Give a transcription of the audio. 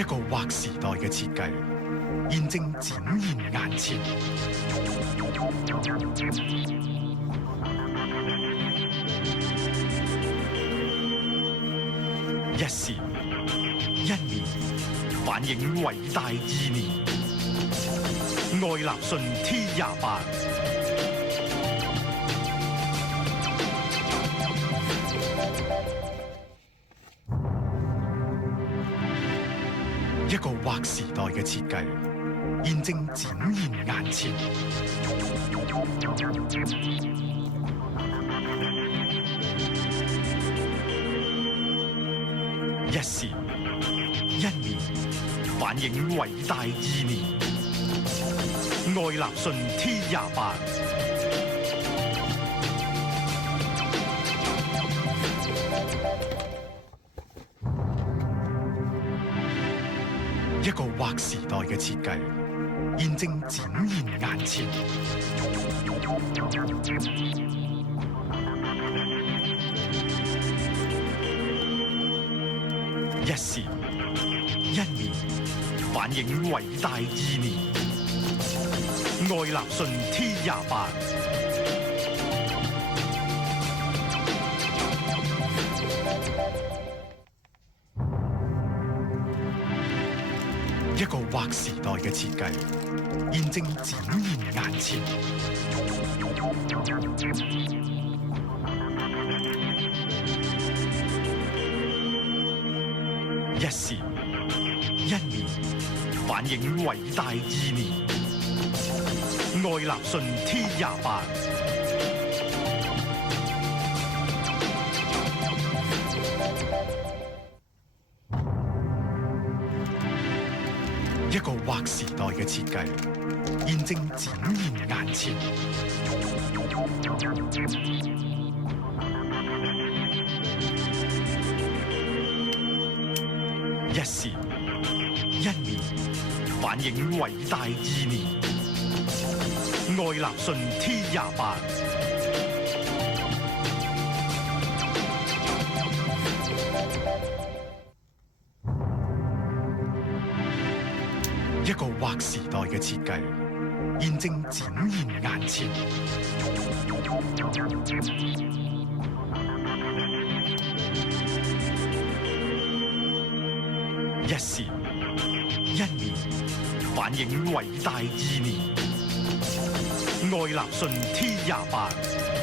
一個劃時代嘅設計，現正展現眼前。一時一年，反映偉大意念。愛立信 T28。一個劃時代嘅設計，現正展現眼前。一時一年，反映偉大意念。愛立信 T28。一個劃時代嘅設計，現正展現眼前。一時一年，反映偉大意念。愛立信 T28。一個劃時代嘅設計，現正展現眼前。一時一年，反映偉大意念。愛立信 T28。一個劃時代嘅設計，現正展現眼前。一時一年，反映偉大意念。愛立信 T28。一個劃時代嘅設計，現正展現眼前。一時一年，反映偉大意念。愛立信 T28。